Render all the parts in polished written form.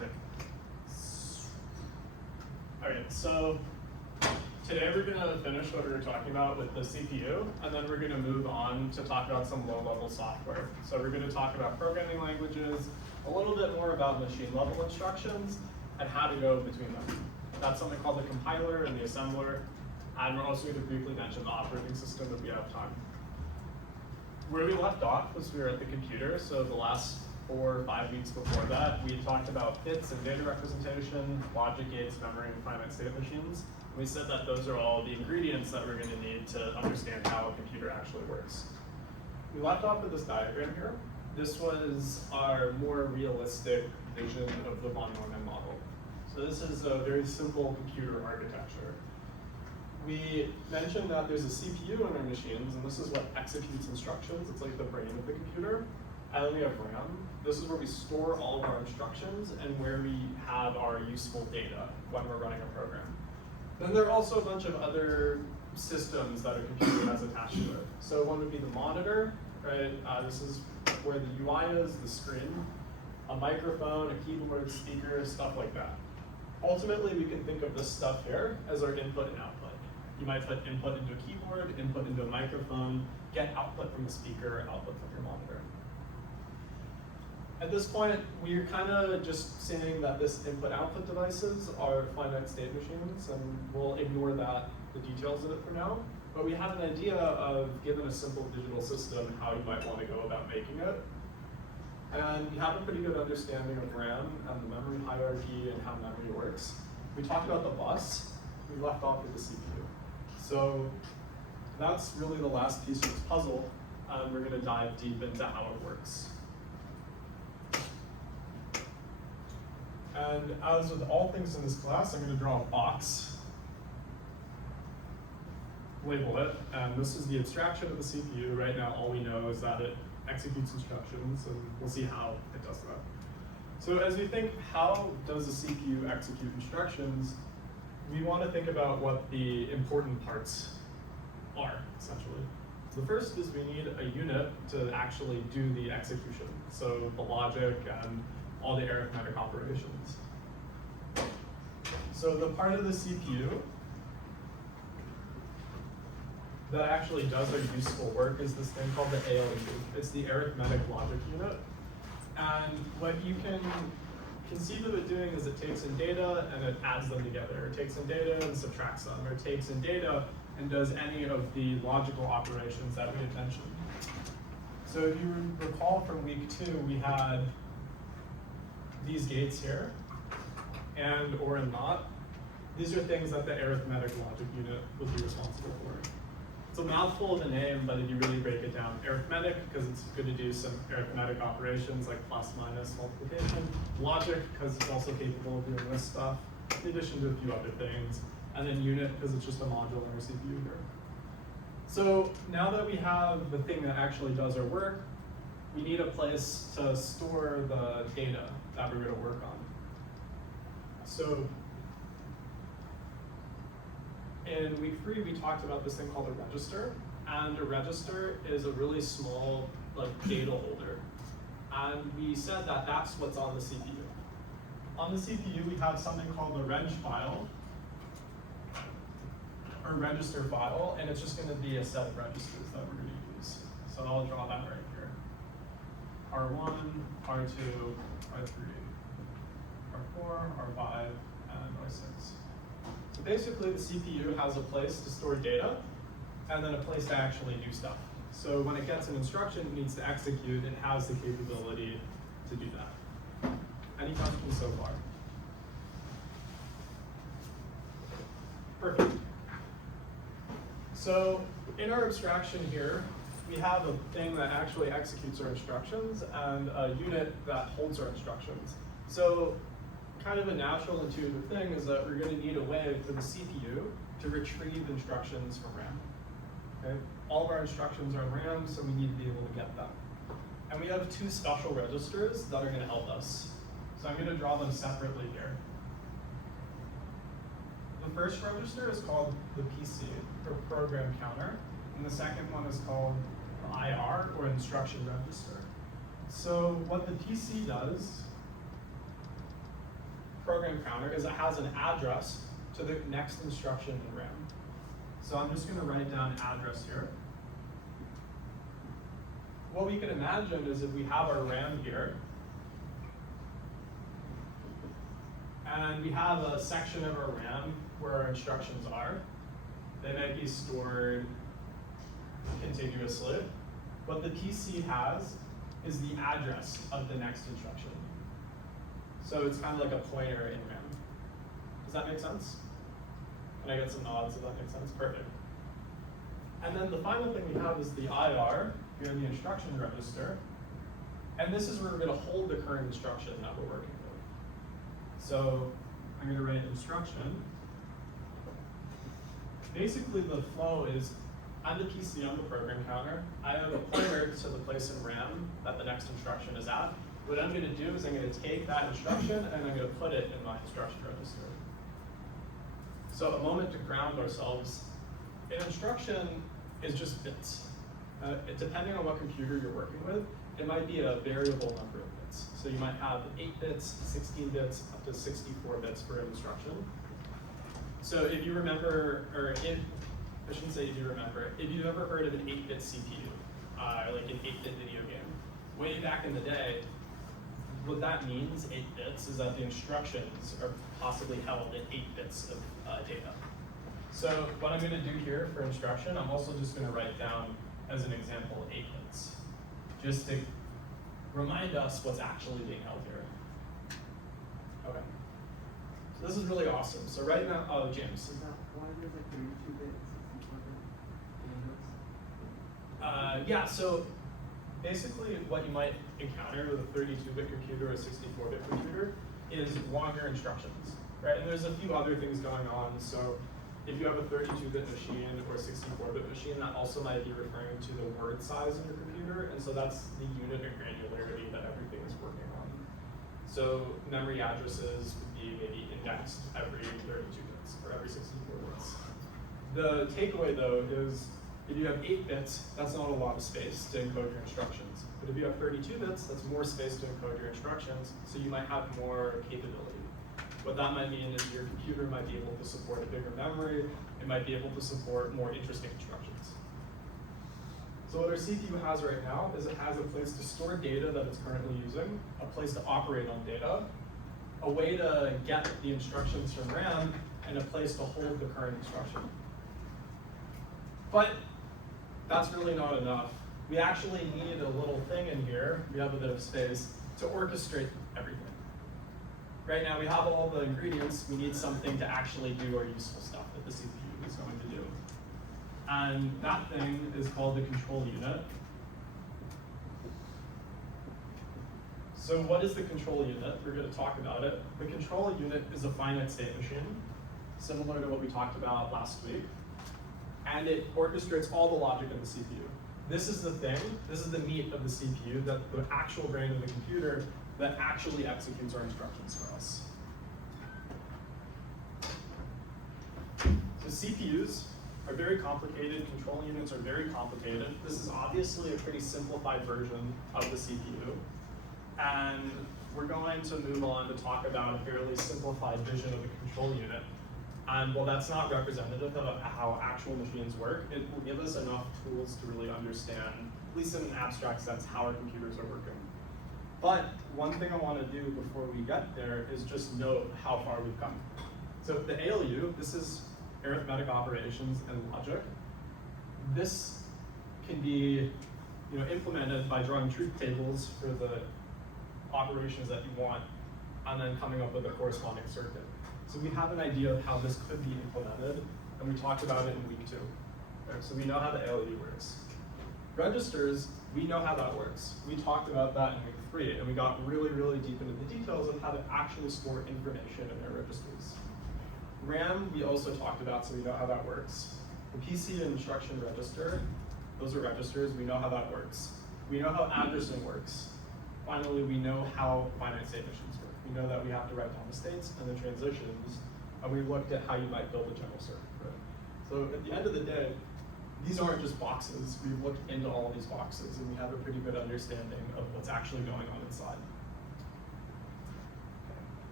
Perfect. All right, so today we're going to finish what we were talking about with the CPU, and then we're going to move on to talk about some low-level software. So we're going to talk about programming languages, a little bit more about machine-level instructions, and how to go between them. That's something called the compiler and the assembler, and we're also going to briefly mention the operating system if we have time. Where we left off was we were at the computer, so the last 4 or 5 weeks before that, we talked about bits and data representation, logic gates, memory, and finite state machines. We said that those are all the ingredients that we're going to need to understand how a computer actually works. We left off with this diagram here. This was our more realistic vision of the von Neumann model. So this is a very simple computer architecture. We mentioned that there's a CPU in our machines, and this is what executes instructions. It's like the brain of the computer. And then we have RAM. This is where we store all of our instructions and where we have our useful data when we're running a program. Then there are also a bunch of other systems that a computer has attached to it. So one would be the monitor, right? This is where the UI is, the screen, a microphone, a keyboard, speaker, stuff like that. Ultimately, we can think of this stuff here as our input and output. You might put input into a keyboard, input into a microphone, get output from a speaker, output from your monitor. At this point, we're kind of just saying that this input-output devices are finite state machines, and we'll ignore the details of it for now. But we have an idea of, given a simple digital system, how you might want to go about making it. And we have a pretty good understanding of RAM and the memory hierarchy and how memory works. We talked about the bus. We left off with the CPU. So that's really the last piece of this puzzle, and we're going to dive deep into how it works. And as with all things in this class, I'm going to draw a box, label it, and this is the abstraction of the CPU. Right now, all we know is that it executes instructions, and we'll see how it does that. So as we think, how does the CPU execute instructions, we want to think about what the important parts are, essentially. The first is we need a unit to actually do the execution, so the logic and all the arithmetic operations. So the part of the CPU that actually does our useful work is this thing called the ALU. It's the arithmetic logic unit. And what you can conceive of it doing is it takes in data and it adds them together. It takes in data and subtracts them, or it takes in data and does any of the logical operations that we had mentioned. So if you recall from week 2, we had these gates here, and or and not. These are things that the arithmetic logic unit would be responsible for. It's a mouthful of a name, but if you really break it down, arithmetic, because it's good to do some arithmetic operations like plus, minus, multiplication. Logic, because it's also capable of doing this stuff, in addition to a few other things. And then unit, because it's just a module in our CPU here. So now that we have the thing that actually does our work, we need a place to store the data that we're going to work on. So in week 3, we talked about this thing called a register, and a register is a really small data holder. And we said that that's what's on the CPU. On the CPU, we have something called the reg file, or register file, and it's just going to be a set of registers that we're going to use. So I'll draw that right here. R1, R2, R3, R4, R5, and R6. So basically, the CPU has a place to store data, and then a place to actually do stuff. So when it gets an instruction it needs to execute, it has the capability to do that. Any questions so far? Perfect. So in our abstraction here, we have a thing that actually executes our instructions and a unit that holds our instructions. So kind of a natural intuitive thing is that we're going to need a way for the CPU to retrieve instructions from RAM. Okay? All of our instructions are in RAM, so we need to be able to get them. And we have 2 special registers that are going to help us. So I'm going to draw them separately here. The first register is called the PC, or program counter, and the second one is called the IR, or instruction register. So what the PC does program counter is it has an address to the next instruction in RAM. So I'm just gonna write down address here. What we can imagine is if we have our RAM here, and we have a section of our RAM where our instructions are, they might be stored contiguously. What the PC has is the address of the next instruction. So it's kind of like a pointer in RAM. Does that make sense? Can I get some nods if that makes sense? Perfect. And then the final thing we have is the IR, here in the instruction register. And this is where we're going to hold the current instruction that we're working with. So I'm going to write instruction. Basically, the flow is, I'm the PC on the program counter. I have a pointer to the place in RAM that the next instruction is at. What I'm going to do is I'm going to take that instruction and I'm going to put it in my instruction register. So a moment to ground ourselves. An instruction is just bits. Depending on what computer you're working with, it might be a variable number of bits. So you might have 8 bits, 16 bits, up to 64 bits for an instruction. So if you remember, or if, I shouldn't say if you remember, if you've ever heard of an 8-bit CPU, like an 8-bit video game, way back in the day, what that means, 8 bits, is that the instructions are possibly held in 8 bits of data. So what I'm going to do here for instruction, I'm also just going to write down, as an example, 8 bits, just to remind us what's actually being held here. Okay. So this is really awesome. So right now, oh, James. Is that why there's like 32 bits? Yeah, so basically what you might encounter with a 32-bit computer or a 64-bit computer is longer instructions, right? And there's a few other things going on. So if you have a 32-bit machine or a 64-bit machine, that also might be referring to the word size in your computer. And so that's the unit of granularity that everything is working on. So memory addresses would be maybe indexed every 32 bits or every 64 bits. The takeaway though is if you have 8 bits, that's not a lot of space to encode your instructions. But if you have 32 bits, that's more space to encode your instructions, so you might have more capability. What that might mean is your computer might be able to support a bigger memory, it might be able to support more interesting instructions. So what our CPU has right now is it has a place to store data that it's currently using, a place to operate on data, a way to get the instructions from RAM, and a place to hold the current instruction. But that's really not enough. We actually need a little thing in here, we have a bit of space, to orchestrate everything. Right now we have all the ingredients, we need something to actually do our useful stuff that the CPU is going to do. And that thing is called the control unit. So what is the control unit? We're going to talk about it. The control unit is a finite state machine, similar to what we talked about last week. And it orchestrates all the logic of the CPU. This is the thing, this is the meat of the CPU, that the actual brain of the computer that actually executes our instructions for us. So CPUs are very complicated, control units are very complicated. This is obviously a pretty simplified version of the CPU. And we're going to move on to talk about a fairly simplified vision of the control unit. And while that's not representative of how actual machines work, it will give us enough tools to really understand, at least in an abstract sense, how our computers are working. But one thing I want to do before we get there is just note how far we've come. So the ALU, this is arithmetic operations and logic. This can be implemented by drawing truth tables for the operations that you want, and then coming up with a corresponding circuit. So we have an idea of how this could be implemented, and we talked about it in week 2. Right? So we know how the ALU works. Registers, we know how that works. We talked about that in week 3, and we got really, really deep into the details of how to actually store information in their registers. RAM, we also talked about, so we know how that works. The PC and instruction register, those are registers, we know how that works. We know how addressing works. Finally, we know how finite state machines work. We know that we have to write down the states and the transitions, and we looked at how you might build a general circuit for it. So at the end of the day, these aren't just boxes. We've looked into all these boxes, and we have a pretty good understanding of what's actually going on inside.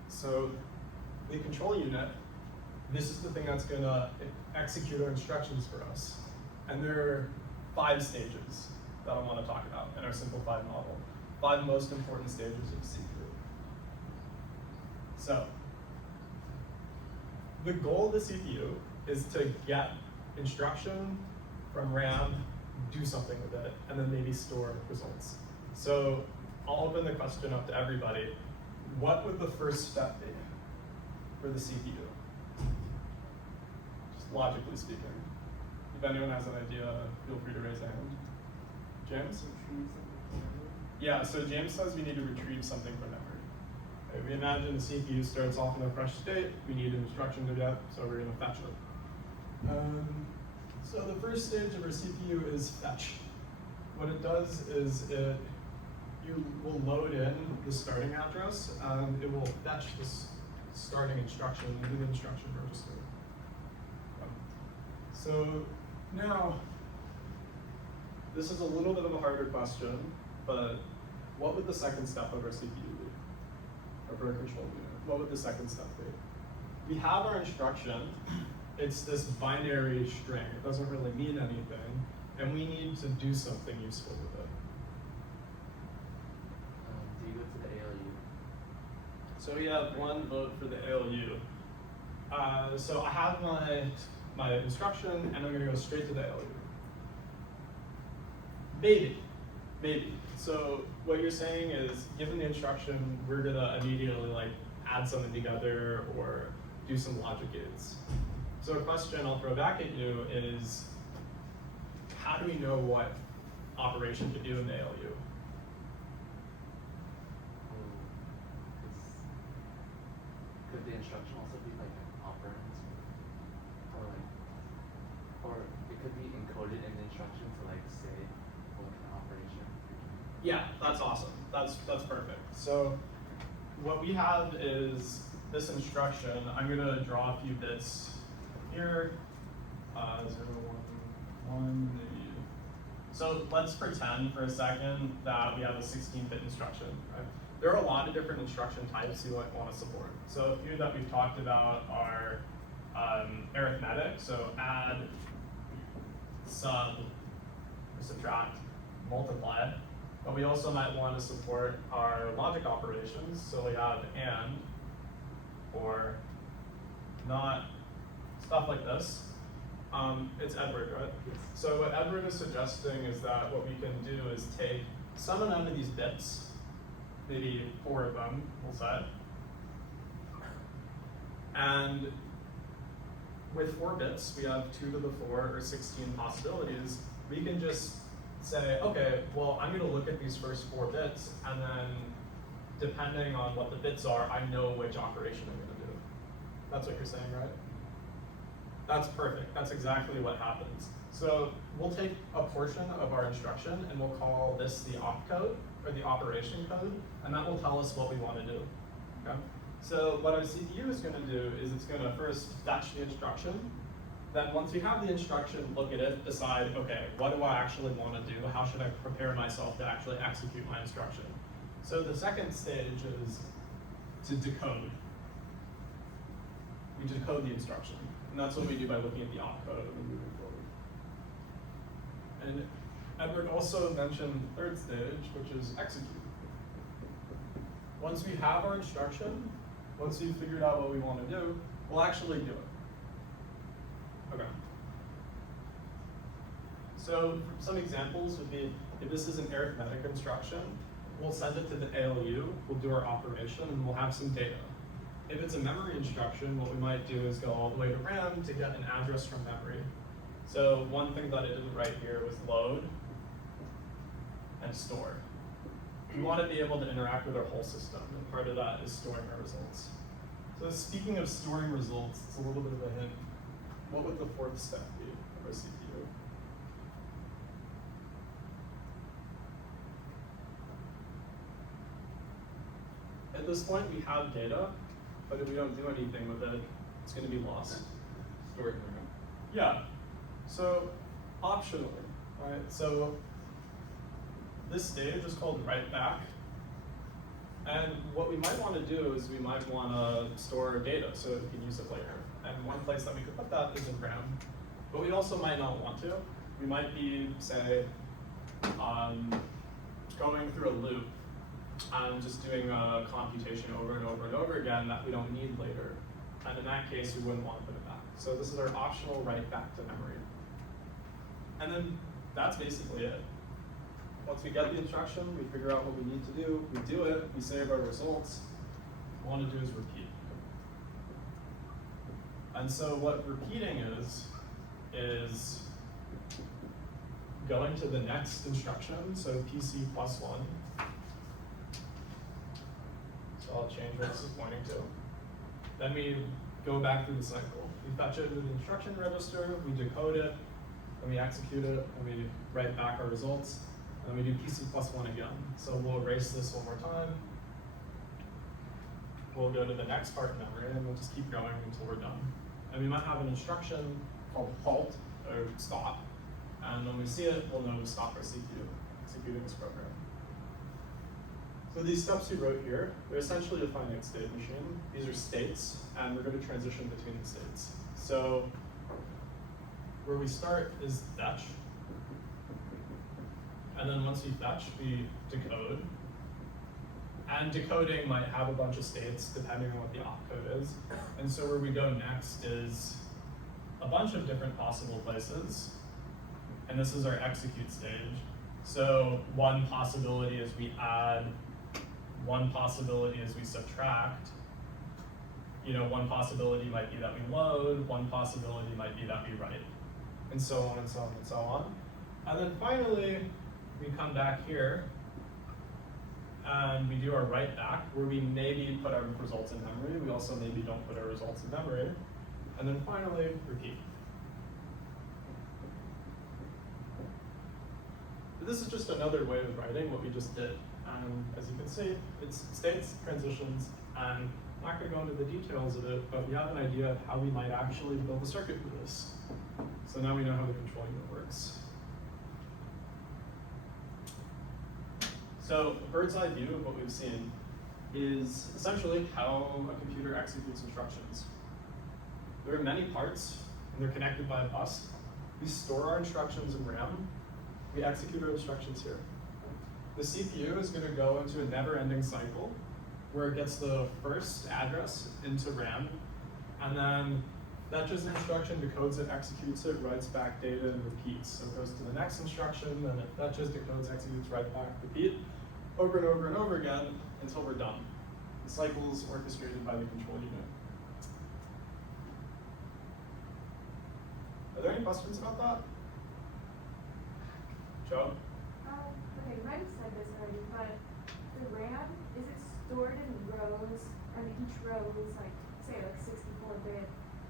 So the control unit, this is the thing that's gonna execute our instructions for us. And there are 5 stages that I wanna talk about in our simplified model. 5 most important stages of CPU. So, the goal of the CPU is to get instruction from RAM, do something with it, and then maybe store results. So, I'll open the question up to everybody. What would the first step be for the CPU? Just logically speaking. If anyone has an idea, feel free to raise a hand. James? Yeah, so James says we need to retrieve something from memory. Okay, we imagine the CPU starts off in a fresh state, we need an instruction to get, so we're gonna fetch it. So the first stage of our CPU is fetch. What it does is you will load in the starting address, and it will fetch this starting instruction into the instruction register. So now, this is a little bit of a harder question, but what would the second step of our CPU be? Of our control unit? What would the second step be? We have our instruction. It's this binary string. It doesn't really mean anything, and we need to do something useful with it. Do you go to the ALU? So we have 1 vote for the ALU. So I have my instruction, and I'm gonna go straight to the ALU. Maybe. So what you're saying is, given the instruction, we're gonna immediately like add something together or do some logic gates. So a question I'll throw back at you is, how do we know what operation to do in the ALU? Could the instruction also be like an operand? Or it could be encoded in the instruction to like say what an operation? Yeah, that's awesome. That's perfect. So what we have is this instruction. I'm gonna draw a few bits here. 0, 1, 1, maybe. So let's pretend for a second that we have a 16-bit instruction, right? There are a lot of different instruction types you might want to support. So a few that we've talked about are arithmetic, so add, sub, subtract, multiply. But we also might want to support our logic operations. So we have and, or, not, stuff like this. It's Edward, right? So what Edward is suggesting is that what we can do is take some amount of these bits, maybe 4 of them, we'll say. And with 4 bits, we have 2 to the 4 or 16 possibilities. We can just say, okay, well, I'm gonna look at these first 4 bits, and then depending on what the bits are, I know which operation I'm gonna do. That's what you're saying, right? That's perfect. That's exactly what happens. So we'll take a portion of our instruction and we'll call this the opcode, or the operation code, and that will tell us what we want to do. Okay? So what our CPU is going to do is it's going to first fetch the instruction. Then once we have the instruction, look at it, decide, okay, what do I actually want to do? How should I prepare myself to actually execute my instruction? So the second stage is to decode. We decode the instruction. And that's what we do by looking at the opcode and then moving forward. And Edward also mentioned the third stage, which is execute. Once we have our instruction, once we've figured out what we want to do, we'll actually do it. Okay. So some examples would be, if this is an arithmetic instruction, we'll send it to the ALU, we'll do our operation, and we'll have some data. If it's a memory instruction, what we might do is go all the way to RAM to get an address from memory. So one thing that I didn't write here was load and store. We want to be able to interact with our whole system, and part of that is storing our results. So speaking of storing results, it's a little bit of a hint. What would the fourth step be of our CPU? At this point, we have data, but if we don't do anything with it, it's going to be lost. Stored in RAM. Yeah. So optionally, right? So this stage is called write back, And what we might want to do is we might want to store data so that we can use it later. And one place that we could put that is in RAM. But we also might not want to. We might be, say, going through a loop and just doing a computation over and over and over again that we don't need later. And in that case, we wouldn't want to put it back. So this is our optional write back to memory. And then that's basically it. Once we get the instruction, we figure out what we need to do, we do it, we save our results. What we want to do is repeat. And so what repeating is going to the next instruction, so PC plus 1. So I'll change what this is pointing to. Then we go back through the cycle. We fetch it into the instruction register, we decode it, and we execute it, and we write back our results, and then we do PC plus 1 again. So we'll erase this one more time. We'll go to the next part in memory, and we'll just keep going until we're done. And we might have an instruction called halt, or stop. And when we see it, we'll know to stop our CPU, executing this program. So these steps we wrote here, they're essentially a finite state machine. These are states, and we're going to transition between the states. So where we start is fetch. And then once we fetch, we decode. And decoding might have a bunch of states depending on what the opcode is. And so where we go next is a bunch of different possible places. And this is our execute stage. So one possibility is we add, one possibility is we subtract. You know, one possibility might be that we load, one possibility might be that we write, and so on and so on and so on. And then finally, we come back here and we do our write back, where we maybe put our results in memory. We also maybe don't put our results in memory. And then finally, repeat. But this is just another way of writing what we just did. And as you can see, it's states, transitions, and I'm not going to go into the details of it, but we have an idea of how we might actually build a circuit for this. So now we know how the control unit works. So a bird's eye view of what we've seen is essentially how a computer executes instructions. There are many parts, and they're connected by a bus. We store our instructions in RAM. We execute our instructions here. The CPU is going to go into a never-ending cycle where it gets the first address into RAM, and then fetches an instruction, decodes it, executes it, writes back data, and repeats. So it goes to the next instruction, then it fetches, decodes, executes, writes back, repeat, over and over and over again until we're done. The cycle is orchestrated by the control unit. Are there any questions about that? Joe? Okay, you might have said this already, but the RAM, is it stored in rows? I mean, each row is like, say, like 64-bit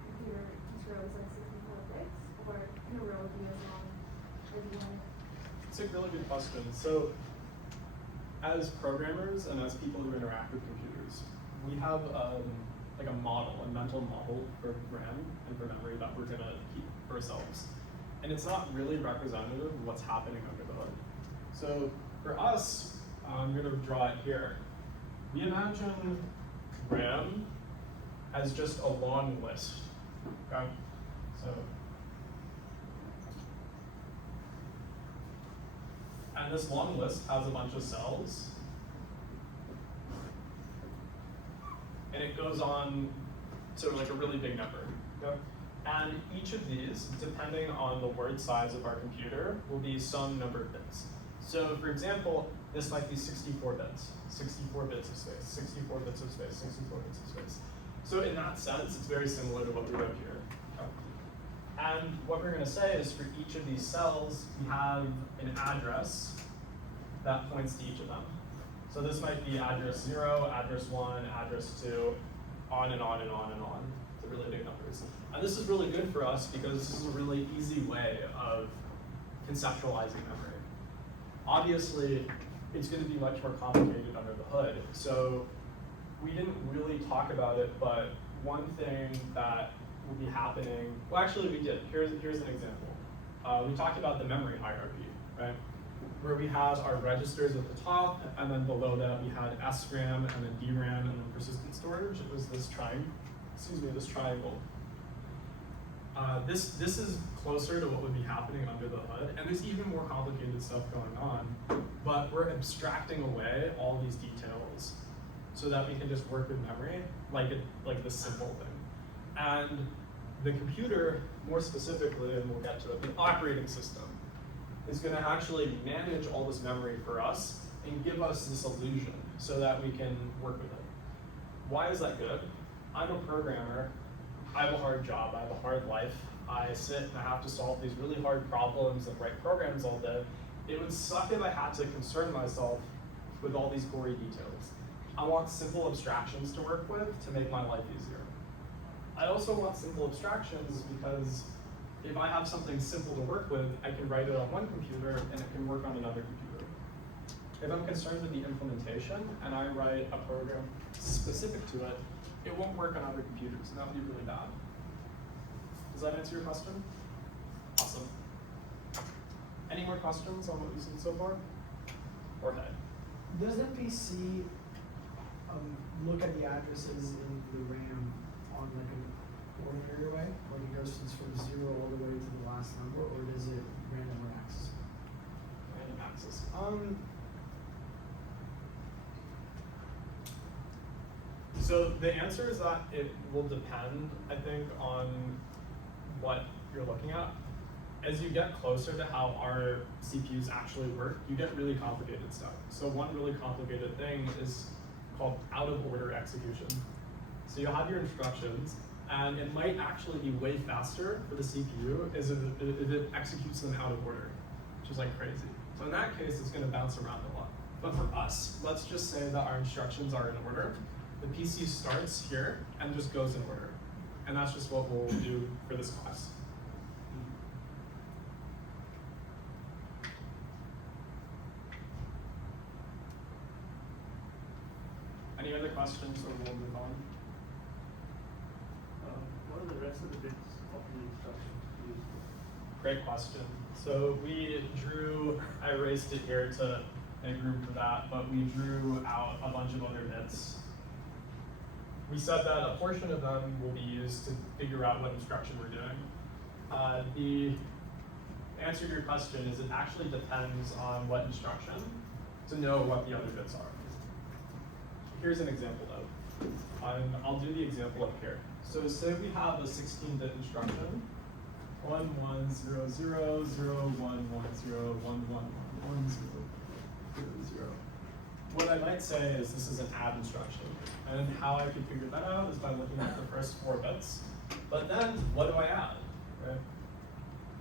computer, each row is like 64 bits, or can a row be as long as you want? It's a really good question. So, as programmers and as people who interact with computers, we have like a model, a mental model for RAM and for memory that we're going to keep for ourselves. And it's not really representative of what's happening under the hood. So for us, I'm going to draw it here. We imagine RAM as just a long list. Okay? So, and this long list has a bunch of cells. And it goes on to like a really big number. Okay? And each of these, depending on the word size of our computer, will be some number of bits. So for example, this might be 64 bits. 64 bits of space, 64 bits of space, 64 bits of space. So in that sense, it's very similar to what we wrote here. Okay? And what we're going to say is for each of these cells, we have an address that points to each of them. So this might be address 0, address 1, address 2, on and on and on and on to really big numbers. And this is really good for us because this is a really easy way of conceptualizing memory. Obviously, it's going to be much more complicated under the hood. So we didn't really talk about it, but one thing that will be happening, well actually we did. Here's an example. We talked about the memory hierarchy, right? where we had our registers at the top, and then below that we had SRAM, and then DRAM, and then persistent storage. It was this triangle. This is closer to what would be happening under the hood, and there's even more complicated stuff going on, but we're abstracting away all these details so that we can just work with memory like this simple thing. And the computer, more specifically, and we'll get to it, the operating system, is going to actually manage all this memory for us and give us this illusion so that we can work with it. Why is that good? I'm a programmer. I have a hard job. I have a hard life. I sit and I have to solve these really hard problems and write programs all day. It would suck if I had to concern myself with all these gory details. I want simple abstractions to work with to make my life easier. I also want simple abstractions because if I have something simple to work with, I can write it on one computer and it can work on another computer. If I'm concerned with the implementation and I write a program specific to it, it won't work on other computers, and that would be really bad. Does that answer your question? Awesome. Any more questions on what we've seen so far? Or hey? Does MPC look at the addresses in the RAM on like an ordinary way? Like it goes from 0 all the way to the last number, or does it randomly access? Random access. So the answer is that it will depend, I think, on what you're looking at. As you get closer to how our CPUs actually work, you get really complicated stuff. So one really complicated thing is called out-of-order execution. So you'll have your instructions, and it might actually be way faster for the CPU if it executes them out of order, which is like crazy. So in that case, it's going to bounce around a lot. But for us, let's just say that our instructions are in order. The PC starts here and just goes in order. And that's just what we'll do for this class. Any other questions, or we'll move on? What are the rest of the bits of the instructions used for? Great question. So I erased it here to make room for that, but we drew out a bunch of other bits. We said that a portion of them will be used to figure out what instruction we're doing. The answer to your question is it actually depends on what instruction to know what the other bits are. Here's an example though. I'll do the example up here. So say we have a 16-bit instruction, 1 1 0 0 0 1 1 0 1 1 1 0 0 0. What I might say is this is an add instruction. And how I could figure that out is by looking at the first 4 bits. But then, what do I add? Right?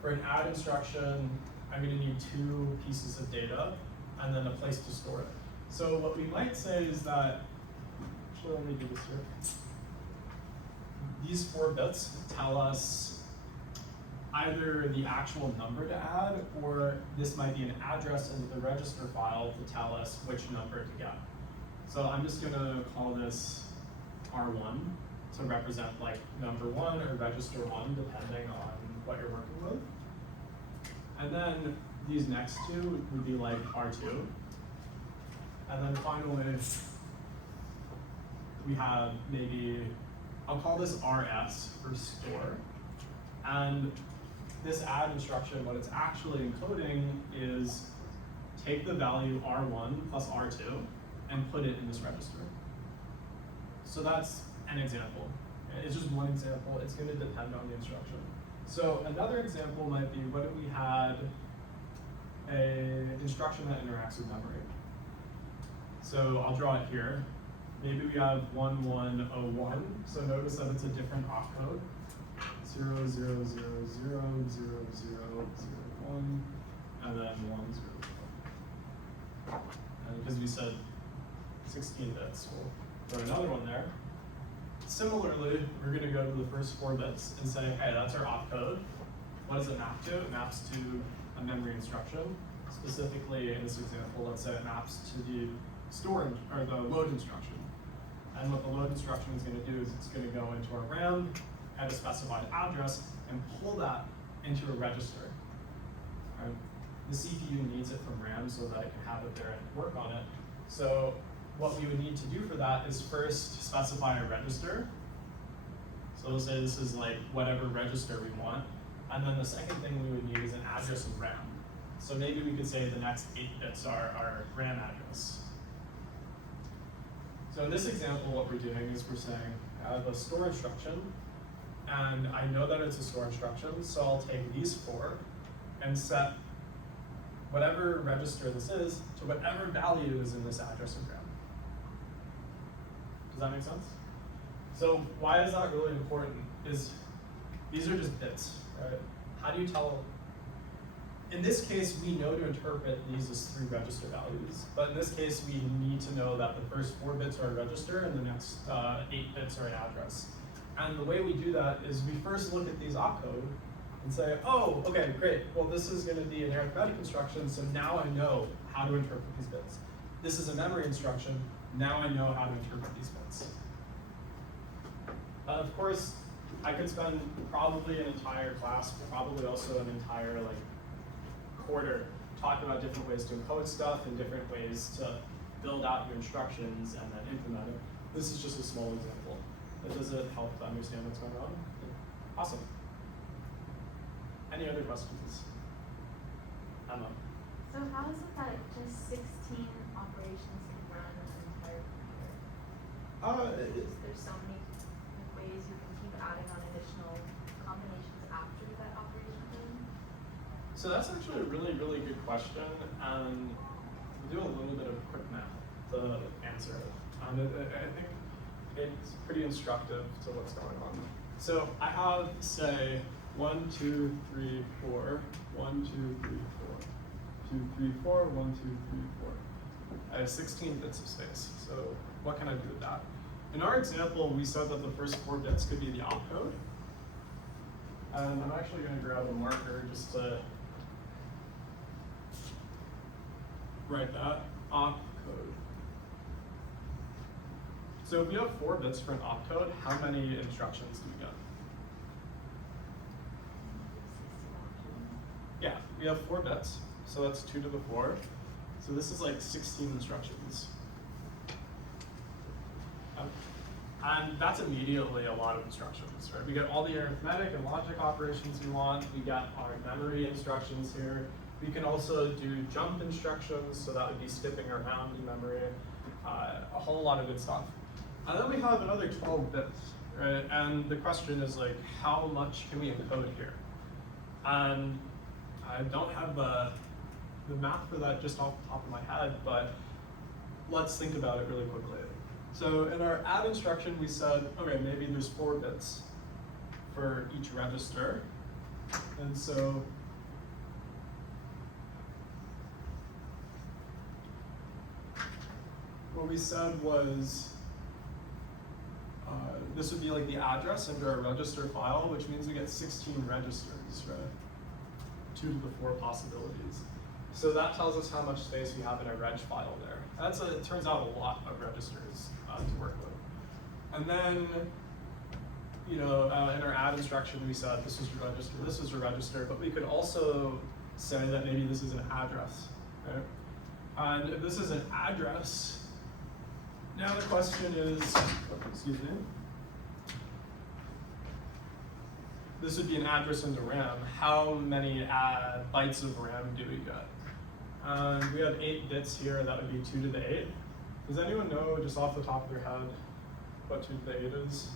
For an add instruction, I'm going to need 2 pieces of data and then a place to store it. So what we might say is that, actually let me do this here. These 4 bits tell us either the actual number to add, or this might be an address into the register file to tell us which number to get. So I'm just going to call this R1 to represent like number 1 or register 1, depending on what you're working with. And then these next 2 would be like R2. And then finally, we have maybe, I'll call this RS for store. And this add instruction, what it's actually encoding is take the value R1 plus R2 and put it in this register. So that's an example. It's just one example. It's going to depend on the instruction. So another example might be, what if we had an instruction that interacts with memory? So I'll draw it here. Maybe we have 1101. So notice that it's a different opcode. 0 0 0 0 0 0 0 1, and then 1 0. And because we said 16 bits, we'll throw another one there. Similarly, we're going to go to the first 4 bits and say, hey, that's our opcode. What does it map to? It maps to a memory instruction. Specifically, in this example, let's say it maps to the store or the load instruction. And what the load instruction is going to do is it's going to go into our RAM at a specified address and pull that into a register. Right? the CPU needs it from RAM so that it can have it there and work on it. So what we would need to do for that is first specify a register. So we'll say this is like whatever register we want. And then the second thing we would need is an address of RAM. So maybe we could say the next 8 bits are our RAM address. So in this example, what we're doing is we're saying I have a store instruction, and I know that it's a store instruction, so I'll take these 4 and set whatever register this is to whatever value is in this address of RAM. Does that make sense? So why is that really important? Is these are just bits, right? How do you tell? In this case, we know to interpret these as 3 register values, but in this case, we need to know that the first 4 bits are a register and the next 8 bits are an address. And the way we do that is we first look at these opcode and say, oh, okay, great. Well, this is going to be an arithmetic instruction, so now I know how to interpret these bits. This is a memory instruction. Now I know how to interpret these bits. Of course, I could spend probably an entire class, probably also an entire quarter, talking about different ways to encode stuff and different ways to build out your instructions and then implement it. This is just a small example. But does it help to understand what's going on? Awesome. Any other questions? Emma. So how is it that just 16 operations can run an entire computer? Because there's so many ways you can keep adding on additional combinations after that operation thing. So that's actually a really, really good question, and we'll do a little bit of quick math to answer it. I think it's pretty instructive to what's going on. So I have, say, 1, 2, 3, 4, 1, 2, 3, 4, 2, 3, 4, 1, 2, 3, 4. I have 16 bits of space, so what can I do with that? In our example, we said that the first 4 bits could be the opcode. And I'm actually going to grab a marker just to write that, opcode. So if we have 4 bits for an opcode, how many instructions do we get? Yeah, we have 4 bits, so that's 2 to the 4. So this is like 16 instructions. And that's immediately a lot of instructions, right? We get all the arithmetic and logic operations we want. We get our memory instructions here. We can also do jump instructions, so that would be skipping around in memory, a whole lot of good stuff. And then we have another 12 bits, right? And the question is how much can we encode here? And I don't have the math for that just off the top of my head, but let's think about it really quickly. So in our add instruction, we said, okay, maybe there's 4 bits for each register. And so what we said was, this would be like the address into our register file, which means we get 16 registers, right? 2 to the 4 possibilities. So that tells us how much space we have in our reg file there. It turns out a lot of registers to work with. And then, in our add instruction, we said this is your register, this is your register, but we could also say that maybe this is an address, right? And if this is an address, now the question is, excuse me, this would be an address into RAM. How many bytes of RAM do we get? We have 8 bits here, that would be 2 to the 8. Does anyone know, just off the top of their head, what 2 to the 8 is?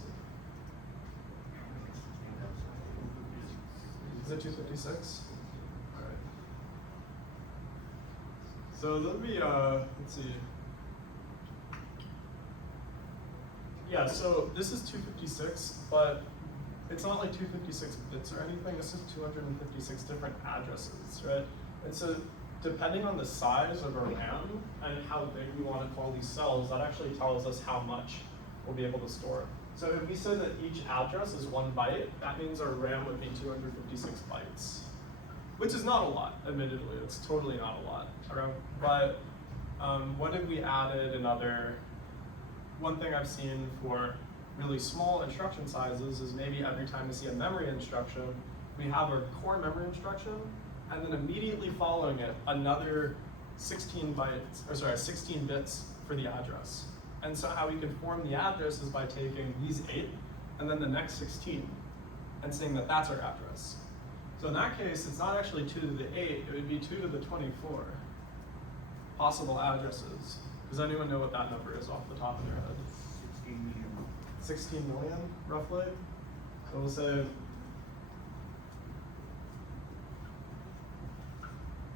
Is it 256? All right. So that would be, let's see. Yeah, so this is 256, but it's not like 256 bits or anything. This is 256 different addresses, right? And so depending on the size of our RAM and how big we want to call these cells, that actually tells us how much we'll be able to store. So if we said that each address is 1 byte, that means our RAM would be 256 bytes, which is not a lot, admittedly. It's totally not a lot. Okay? But what if we added another? One thing I've seen for really small instruction sizes is maybe every time we see a memory instruction, we have our core memory instruction, and then immediately following it, another 16 bits for the address. And so how we can form the address is by taking these 8 and then the next 16 and saying that that's our address. So in that case, it's not actually 2 to the 8, it would be 2 to the 24 possible addresses. Does anyone know what that number is off the top of their head? 16 million. 16 million, roughly? So we'll say,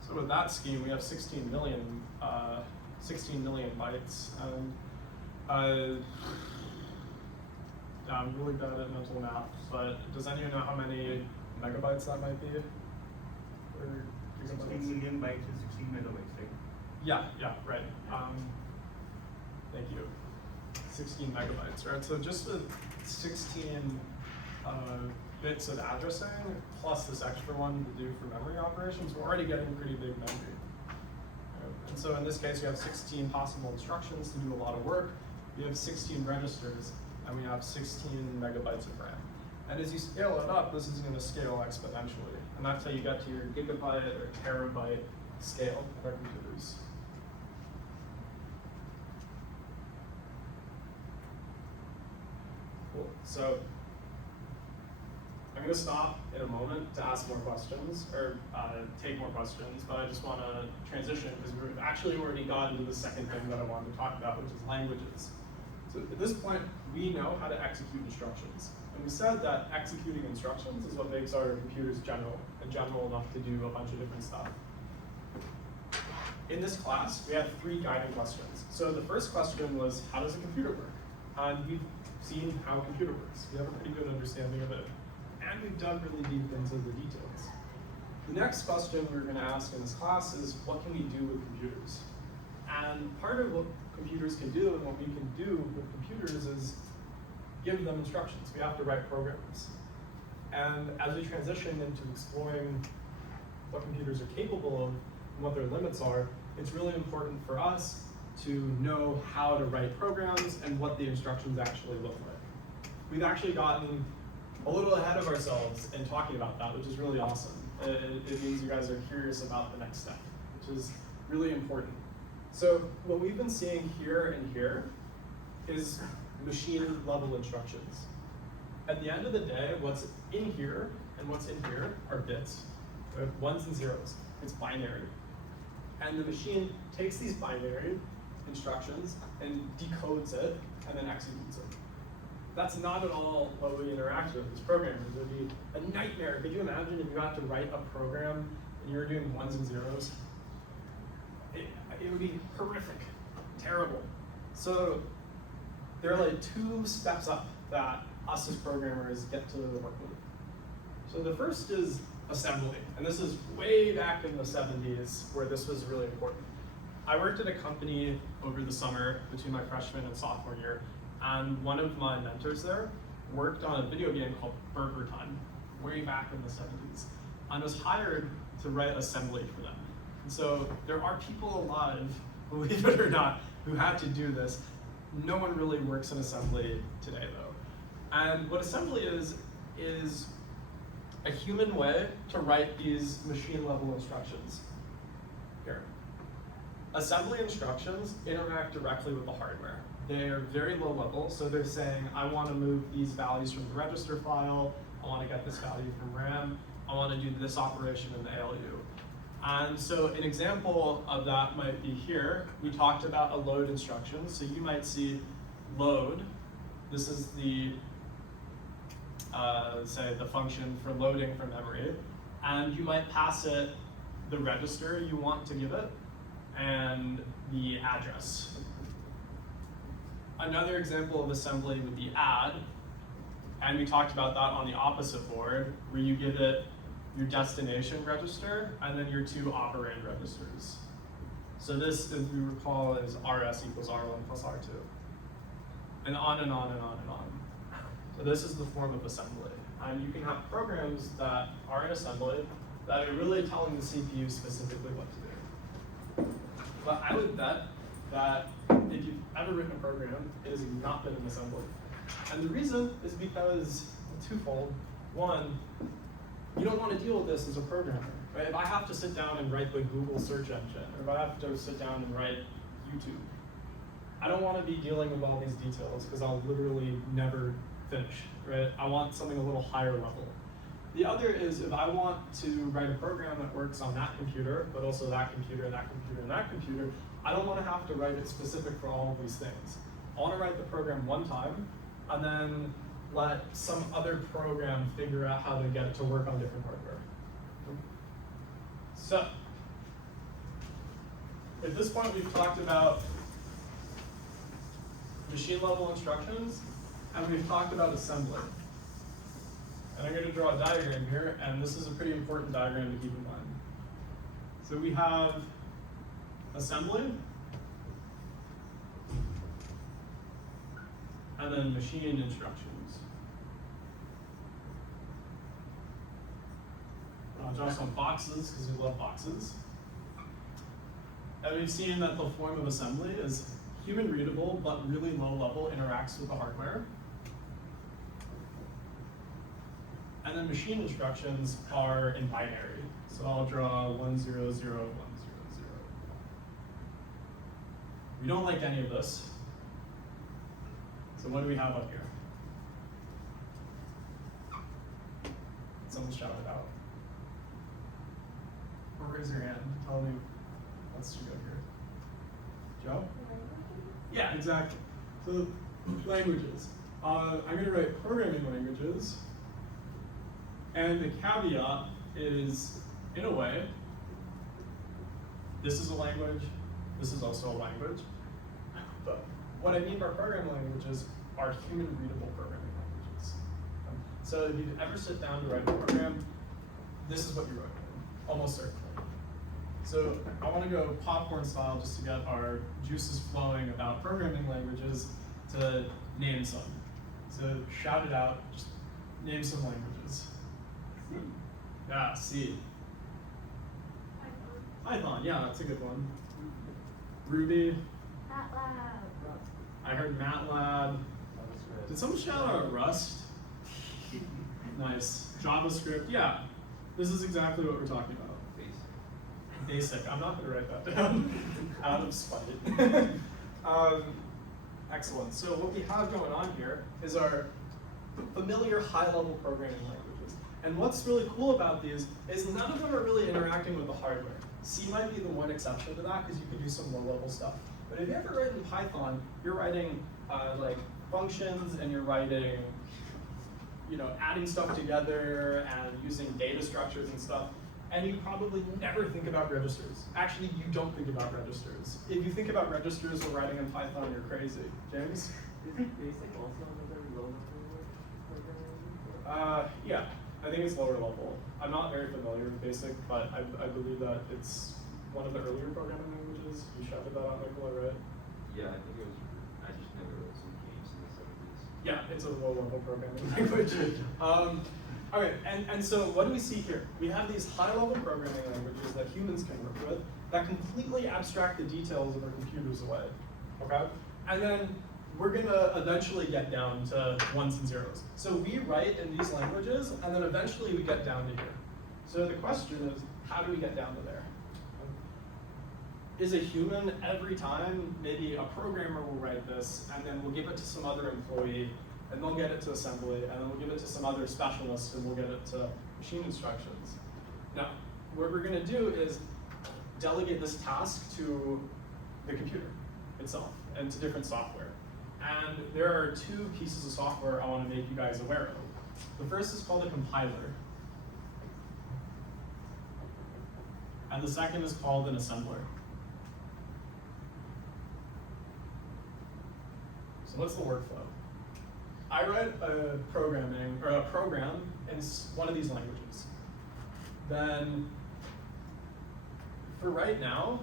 so with that scheme, we have 16 million bytes. And yeah, I'm really bad at mental math, but does anyone know how many megabytes that might be? Or 16 million bytes is 16 megabytes, right? Yeah, right. Thank you. 16 megabytes, right? So just with 16 bits of addressing, plus this extra one to do for memory operations, we're already getting pretty big memory. And so in this case, we have 16 possible instructions to do a lot of work. We have 16 registers, and we have 16 megabytes of RAM. And as you scale it up, this is going to scale exponentially. And that's how you get to your gigabyte or terabyte scale of our computers. Cool. So I'm going to stop in a moment to ask more questions, or take more questions, but I just want to transition because we've actually already gotten to the second thing that I wanted to talk about, which is languages. So at this point, we know how to execute instructions. And we said that executing instructions is what makes our computers general, and general enough to do a bunch of different stuff. In this class, we have 3 guiding questions. So the first question was, how does a computer work? And we've seen how a computer works. We have a pretty good understanding of it. And we've dug really deep into the details. The next question we're going to ask in this class is, what can we do with computers? And part of what computers can do and what we can do with computers is give them instructions. We have to write programs. And as we transition into exploring what computers are capable of and what their limits are, it's really important for us to know how to write programs and what the instructions actually look like. We've actually gotten a little ahead of ourselves in talking about that, which is really awesome. It means you guys are curious about the next step, which is really important. So what we've been seeing here and here is machine level instructions. At the end of the day, what's in here and what's in here are bits, right? Ones and zeros. It's binary. And the machine takes these binary instructions and decodes it and then executes it. That's not at all what we interact with as programmers. It would be a nightmare. Could you imagine if you had to write a program and you were doing ones and zeros? It would be horrific, terrible. So there are like 2 steps up that us as programmers get to work with. So the first is assembly. And this is way back in the 70s where this was really important. I worked at a company over the summer between my freshman and sophomore year, and one of my mentors there worked on a video game called Burger Time, way back in the 70s, and was hired to write assembly for them. And so there are people alive, believe it or not, who had to do this. No one really works in assembly today, though. And what assembly is a human way to write these machine-level instructions. Here. Assembly instructions interact directly with the hardware. They are very low level, so they're saying, I want to move these values from the register file, I want to get this value from RAM, I want to do this operation in the ALU. And so an example of that might be here. We talked about a load instruction, so you might see load. This is the, say, the function for loading from memory. And you might pass it the register you want to give it and the address. Another example of assembly would be add, and we talked about that on the opposite board, where you give it your destination register and then your 2 operand registers. So this, as we recall, is RS equals R1 plus R2. And on and on and on and on. So this is the form of assembly. And you can have programs that are in assembly that are really telling the CPU specifically what to do. But I would bet that if you've ever written a program, it has not been in assembly. And the reason is because twofold. One, you don't want to deal with this as a programmer. right? If I have to sit down and write the Google search engine, or if I have to sit down and write YouTube, I don't want to be dealing with all these details because I'll literally never finish, right? I want something a little higher level. The other is if I want to write a program that works on that computer, but also that computer, that computer, and that computer, I don't want to have to write it specific for all of these things. I want to write the program one time, and then let some other program figure out how to get it to work on different hardware. So, at this point we've talked about machine level instructions, and we've talked about assembly. And I'm going to draw a diagram here, and this is a pretty important diagram to keep in mind. So we have assembly, and then machine instructions. I'll draw some boxes, because we love boxes. And we've seen that the form of assembly is human readable, but really low level, interacts with the hardware. And then machine instructions are in binary. So I'll draw 1, 0, 0, 1, 0, 0. We don't like any of this. So what do we have up here? Someone shout it out. Or raise your hand. Tell me what's to go here. Joe? Yeah, exactly. So languages. I'm going to write programming languages. And the caveat is, in a way, this is a language, this is also a language. But what I mean by programming languages are human readable programming languages. So if you ever sit down to write a program, this is what you're writing, almost certainly. So I want to go popcorn style just to get our juices flowing about programming languages to name some. So shout it out, just name some languages. Yeah, C. Python, yeah, that's a good one. Ruby. MATLAB. I heard MATLAB. Did someone shout out Rust? Nice. JavaScript, yeah. This is exactly what we're talking about. Basic. I'm not going to write that down out of spite. Excellent. So what we have going on here is our familiar high-level programming languages. And what's really cool about these is none of them are really interacting with the hardware. C might be the one exception to that because you could do some low-level stuff. But if you ever write in Python, you're writing like functions and you're writing, adding stuff together and using data structures and stuff. And you probably never think about registers. Actually, you don't think about registers. If you think about registers while writing in Python, you're crazy. James? Isn't BASIC also another low level programming? Yeah, I think it's lower level. I'm not very familiar with BASIC, but I believe that it's one of the earlier programming languages. You shouted that out, Nicola, right? Yeah, I think it was. I just never wrote some games in the 70s. Yeah, it's a low-level programming language. Okay, and so what do we see here? We have these high-level programming languages that humans can work with that completely abstract the details of our computers away, okay? And then we're gonna eventually get down to ones and zeros. So we write in these languages, and then eventually we get down to here. So the question is, how do we get down to there? Is a human every time, maybe a programmer will write this, and then we'll give it to some other employee, and they'll get it to assembly, and then we'll give it to some other specialist, and we'll get it to machine instructions. Now, what we're gonna do is delegate this task to the computer itself, and to different software. And there are two pieces of software I wanna make you guys aware of. The first is called a compiler. And the second is called an assembler. So what's the workflow? I write a program in one of these languages. Then, for right now,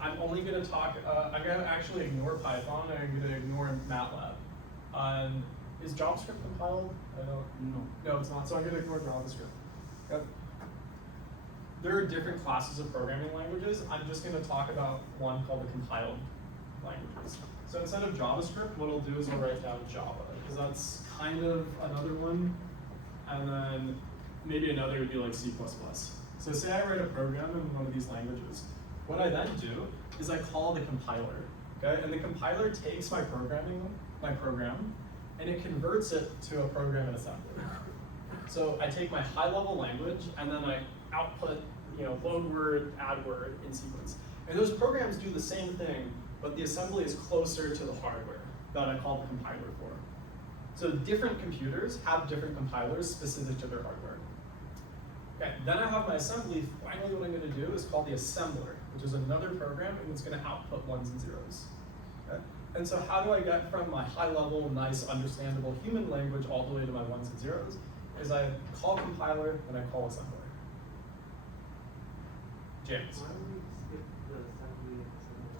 I'm only going to talk. I'm going to actually ignore Python and I'm going to ignore MATLAB. Is JavaScript compiled? I don't. No, it's not. So I'm going to ignore JavaScript. Yep. There are different classes of programming languages. I'm just going to talk about one called the compiled languages. So instead of JavaScript, what I'll do is I'll write down Java, because that's kind of another one. And then maybe another would be like C++. So say I write a program in one of these languages. What I then do is I call the compiler, okay? And the compiler takes my program, and it converts it to a program in assembly. So I take my high-level language, and then I output, load word, add word in sequence. And those programs do the same thing, but the assembly is closer to the hardware that I call the compiler for. So different computers have different compilers specific to their hardware. Okay, then I have my assembly. Finally, what I'm going to do is call the assembler, which is another program, and it's going to output ones and zeros. Okay? And so how do I get from my high-level, nice, understandable human language all the way to my ones and zeros? Is I call compiler, and I call assembler. James. Why don't we skip the assembly and assembly?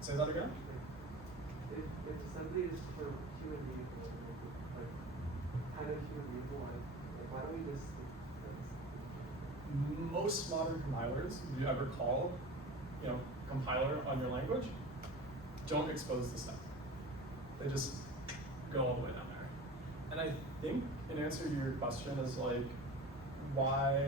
Say that again? If assembly is for human vehicle, like kind of human vehicle, why don't we just skip that? Most modern compilers, if you ever call, compiler on your language, don't expose the step. They just go all the way down there. And I think an answer to your question is like, why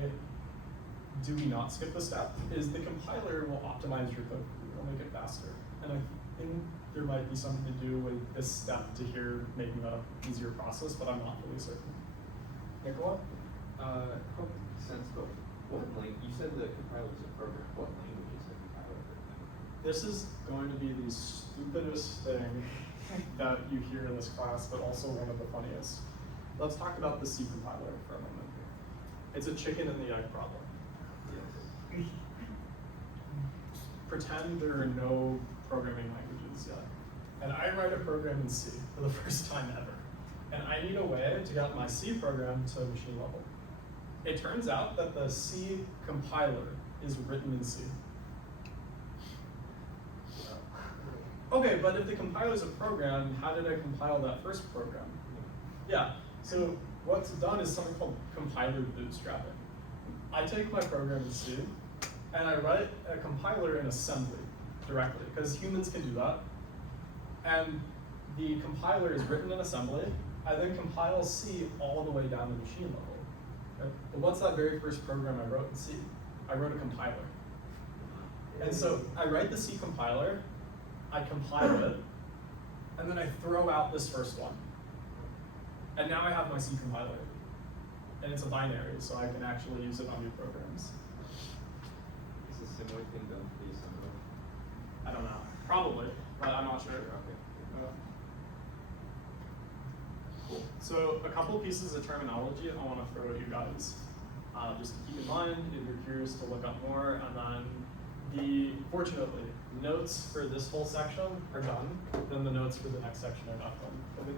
do we not skip the step? Is the compiler will optimize your code for you, it'll make it faster. And I think there might be something to do with this step to here making that an easier process, but I'm not really certain. Nicola? Sense, but you said the compiler is a program. What language is the compiler written in? This is going to be the stupidest thing that you hear in this class, but also one of the funniest. Let's talk about the C compiler for a moment. It's a chicken and the egg problem. Yes. Pretend there are no programming languages yet. And I write a program in C for the first time ever. And I need a way to get my C program to machine level. It turns out that the C compiler is written in C. Okay, but if the compiler is a program, how did I compile that first program? Yeah, so what's done is something called compiler bootstrapping. I take my program in C, and I write a compiler in assembly directly, because humans can do that. And the compiler is written in assembly. I then compile C all the way down to machine level. Okay? But what's that very first program I wrote in C? I wrote a compiler. And so I write the C compiler, I compile it, and then I throw out this first one. And now I have my C compiler. And it's a binary, so I can actually use it on new programs. Is a similar thing done for the assembler? I don't know. Probably, but I'm not sure. Okay. Cool. So a couple pieces of terminology I want to throw at you guys. Just to keep in mind if you're curious to look up more. And then fortunately, notes for this whole section are done. Then the notes for the next section are not done.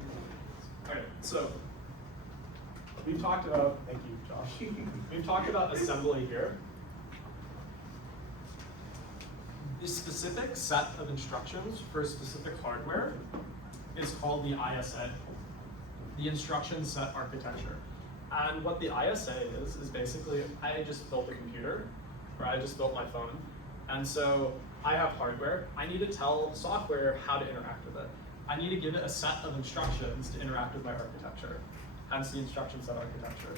Okay, so we've talked about, thank you, Josh. We've talked about assembly here. The specific set of instructions for a specific hardware is called the ISA, the instruction set architecture. And what the ISA is basically, I just built a computer, or I just built my phone. And so I have hardware. I need to tell software how to interact with it. I need to give it a set of instructions to interact with my architecture, hence the instruction set architecture.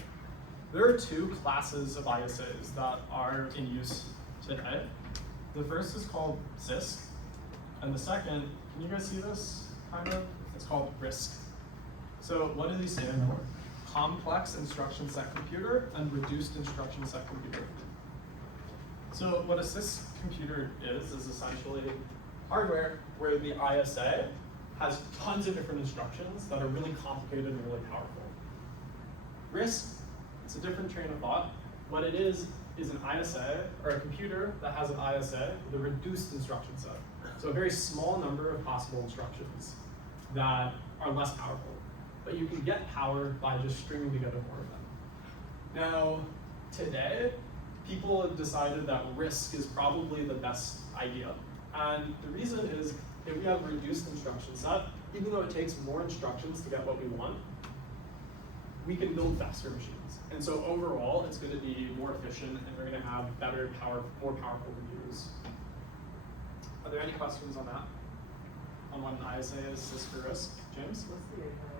There are two classes of ISAs that are in use today. The first is called CISC, and the second, can you guys see this, kind of? It's called RISC. So what do these stand for? Complex Instruction Set Computer and Reduced Instruction Set Computer. So what a CISC computer is essentially hardware where the ISA has tons of different instructions that are really complicated and really powerful. RISC, it's a different train of thought. What it is an ISA, or a computer that has an ISA with a reduced instruction set. So a very small number of possible instructions that are less powerful. But you can get power by just stringing together more of them. Now, today, people have decided that RISC is probably the best idea. And the reason is, if we have a reduced instruction set, even though it takes more instructions to get what we want, we can build faster machines. And so overall, it's going to be more efficient, and we're going to have more powerful computers. Are there any questions on that? On what an ISA is, CISC or RISC? James? What's the ISA?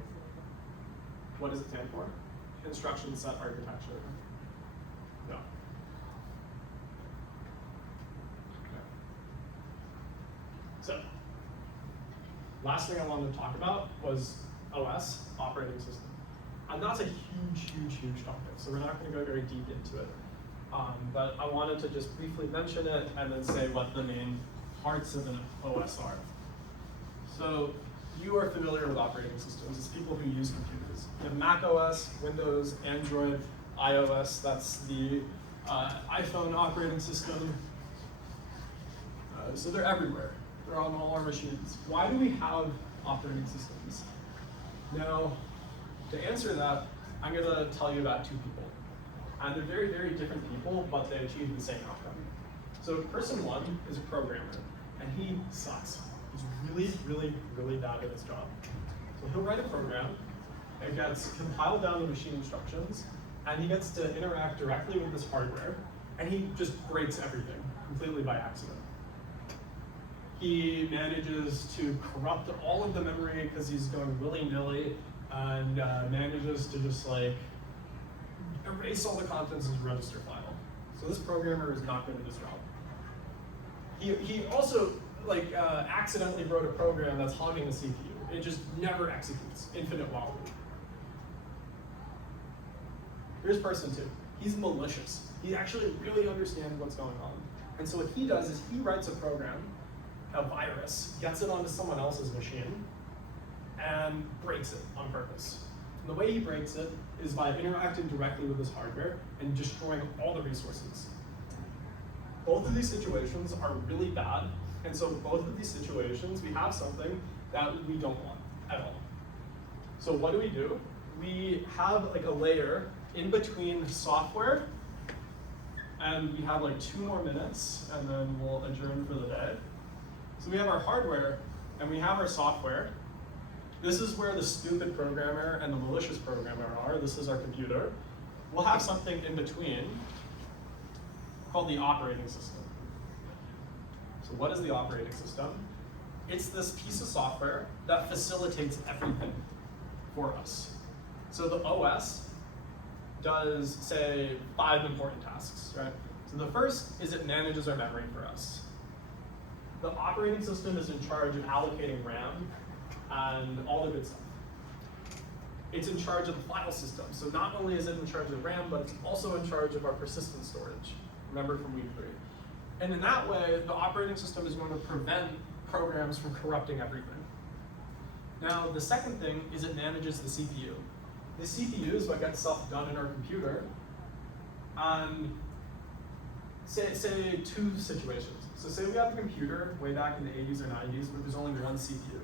What does it stand for? Instruction set architecture. No. Okay. So, last thing I wanted to talk about was OS, operating system. And that's a huge topic, so we're not going to go very deep into it. But I wanted to just briefly mention it and then say what the main parts of an OS are. So you are familiar with operating systems. It's people who use computers. You have Mac OS, Windows, Android, iOS. That's the iPhone operating system. So they're everywhere. They're on all our machines. Why do we have operating systems? Now, to answer that, I'm going to tell you about two people. And they're very different people, but they achieve the same outcome. So person one is a programmer, and he sucks. He's really bad at his job. So he'll write a program, it gets compiled down to machine instructions, and he gets to interact directly with this hardware, and he just breaks everything completely by accident. He manages to corrupt all of the memory because he's going willy-nilly, and manages to just like erase all the contents of his register file. So this programmer is not good at his job. He also like accidentally wrote a program that's hogging the CPU. It just never executes, infinite while loop. Here's person two. He's malicious. He actually really understands what's going on. And so what he does is he writes a program, a virus, gets it onto someone else's machine, and breaks it on purpose. And the way he breaks it is by interacting directly with his hardware and destroying all the resources. Both of these situations are really bad, and so both of these situations, we have something that we don't want at all. So what do? We have like a layer in between software, and we have like 2 more minutes, and then we'll adjourn for the day. So we have our hardware, and we have our software. This is where the stupid programmer and the malicious programmer are. This is our computer. We'll have something in between called the operating system. So what is the operating system? It's this piece of software that facilitates everything for us. So the OS does, say, 5 important tasks, right? So the first is it manages our memory for us. The operating system is in charge of allocating RAM and all the good stuff. It's in charge of the file system. So not only is it in charge of RAM, but it's also in charge of our persistent storage. Remember from week 3. And in that way, the operating system is going to prevent programs from corrupting everything. Now, the second thing is it manages the CPU. The CPU is what gets stuff done in our computer. Say 2 situations. So say we have a computer way back in the 80s or 90s, but there's only one CPU.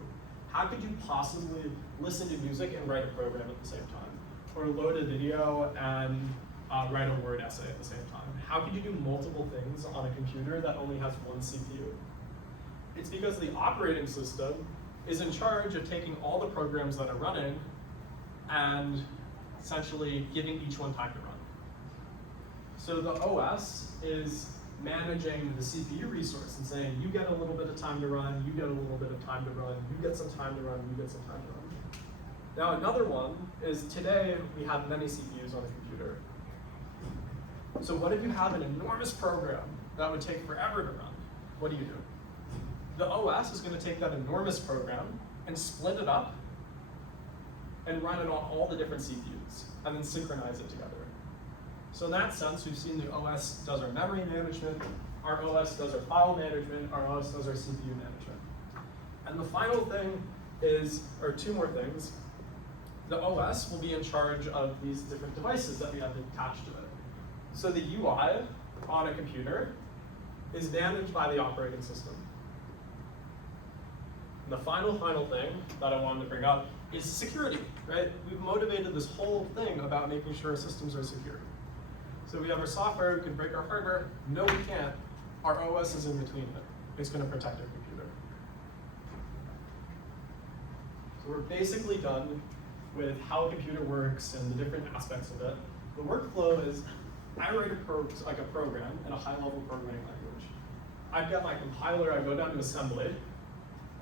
How could you possibly listen to music and write a program at the same time? Or load a video and write a Word essay at the same time? How could you do multiple things on a computer that only has one CPU? It's because the operating system is in charge of taking all the programs that are running and essentially giving each one time to run. So the OS is managing the CPU resource and saying, you get a little bit of time to run, you get a little bit of time to run, you get some time to run, you get some time to run. Now another one is today we have many CPUs on a computer. So what if you have an enormous program that would take forever to run? What do? The OS is going to take that enormous program and split it up and run it on all the different CPUs and then synchronize it together. So in that sense, we've seen the OS does our memory management, our OS does our file management, our OS does our CPU management. And the final thing is, or 2 more things, the OS will be in charge of these different devices that we have attached to it. So the UI on a computer is managed by the operating system. And the final thing that I wanted to bring up is security, right? We've motivated this whole thing about making sure our systems are secure. So we have our software, we can break our hardware. No, we can't. Our OS is in between it. It's going to protect our computer. So we're basically done with how a computer works and the different aspects of it. The workflow is I write a program in a high-level programming language. I've got my compiler, I go down to assembly.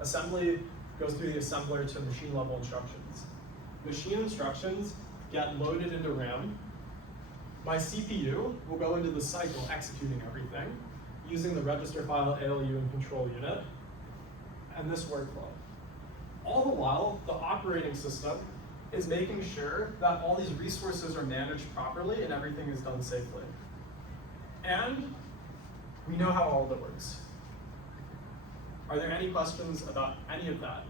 Assembly goes through the assembler to machine-level instructions. Machine instructions get loaded into RAM. my CPU will go into the cycle executing everything using the register file, ALU, and control unit, and this workflow. All the while, the operating system is making sure that all these resources are managed properly and everything is done safely. And we know how all of it works. Are there any questions about any of that?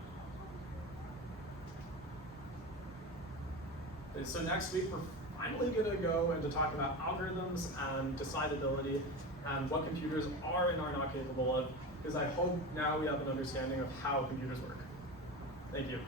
Okay, so next week, we're finally going to go into talking about algorithms and decidability and what computers are and are not capable of, because I hope now we have an understanding of how computers work. Thank you.